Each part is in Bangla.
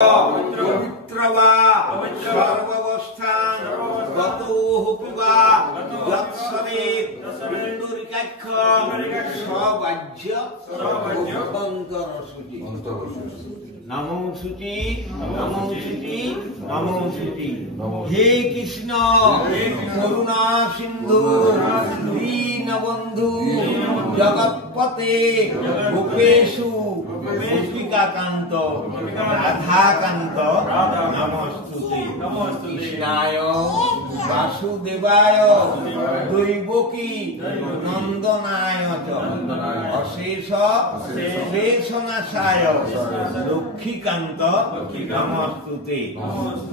পবিত্রবা সর্বাবস্থান গতোহপিবা যৎসরে পুণ্ডরিকাক্ষ সবাজ্য অন্তরসূচি নমো শুচি নমো শুচি নমো শুচি। হে কৃষ্ণ করুণা সিন্ধু দীনবন্ধু জগৎপতে গোপেশু গোপিকাকান্ত রাধাকান্ত নমস্তুতে। কৃষ্ণায় বাসুদেবায় দৈবকী নন্দনায় চ অশেষ শেষনাশায় লক্ষ্মীকান্ত নমস্তুতে।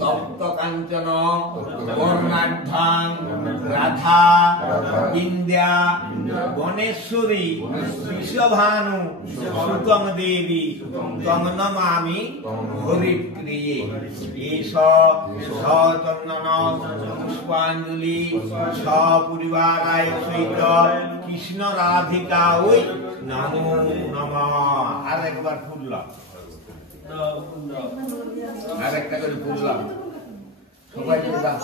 তপ্ত কাঞ্চন বর্ণাঢ্যাং রাধা বিন্দ্যা বনেশ্বরী বিশ্বভানু সুতং দেবী তং নমামি হরিপ্রিয়ে। এষ সচন্দন পুষ্পাঞ্জলি সপরিবারায় সহিত কৃষ্ণ রাধিকা ওই নমো নমঃ। আর একবার ফুললাম, আর একটা করে ফুললাম সবাই দাও।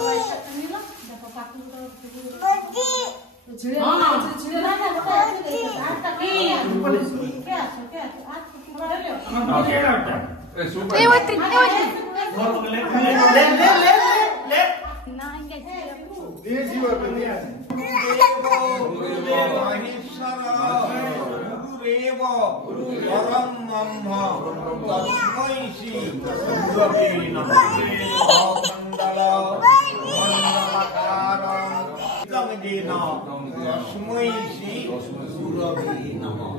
পরম ব্রহ্ম তস্मै শ্রী গুরবে নমঃ। অখণ্ডল মণ্ডলাকারং তং তস্मै শ্রী গুরবে নমঃ।